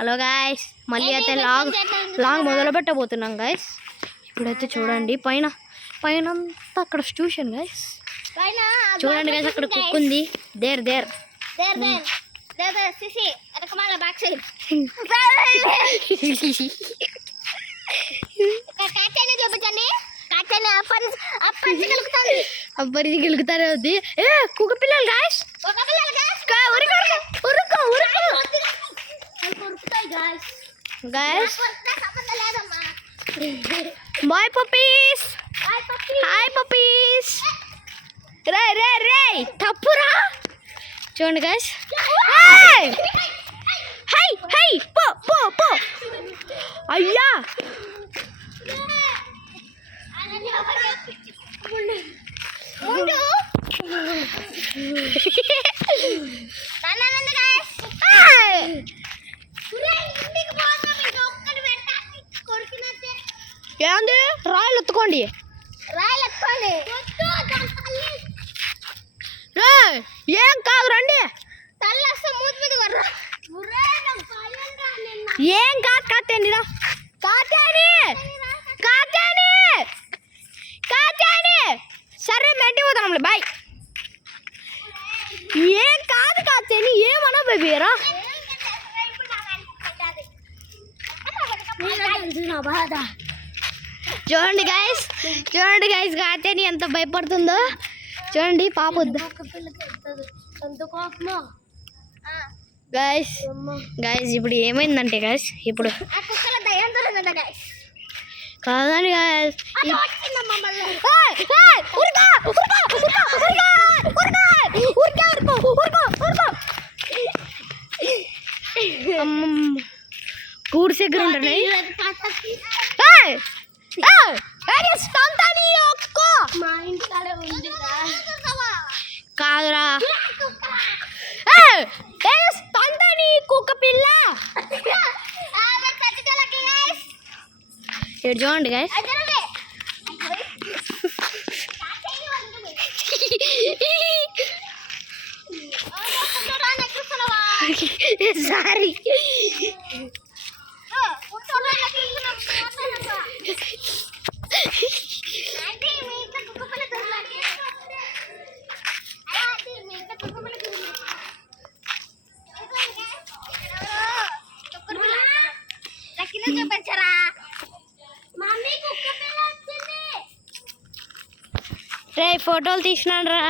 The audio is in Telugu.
హలో గాయ్స్, మళ్ళీ అయితే లాంగ్ మొదలు పెట్టబోతున్నాం గాయ్స్. ఇప్పుడైతే చూడండి పైన అంతా అక్కడ ట్యూషన్ గాయ్స్. చూడండి గాయ్స్, అక్కడ కుక్ ఉంది. దేర్ అప్పటి గెలుగుతానే ఉంది. కుక్క పిల్లలు guys, guys, bye puppies, hi puppies, ray tapura చూడండి guys, hey po అయ్యా ఏంది రాయలు ఎత్తుకోండి ఏం కాదు రండి. ఏం కాదు కాతేని సరే మెంటి పోతాం బాయ్. ఏం కాదు కాతేని ఏమన్నా బేబీరా. చూడండి గైస్ కాతేని ఎంత భయపడుతుందో చూడండి. పాప వద్దు గైస్ ఇప్పుడు ఏమైందంటే గైస్, ఇప్పుడు కాదండి గైస్, కూర్స్ దగ్గర ఉంటాయి కాదురా. కుక్క పిల్ల ఇక్కడ చూడండి గైస్. సారీ రే ఫోటోలు తీసినాడు రా.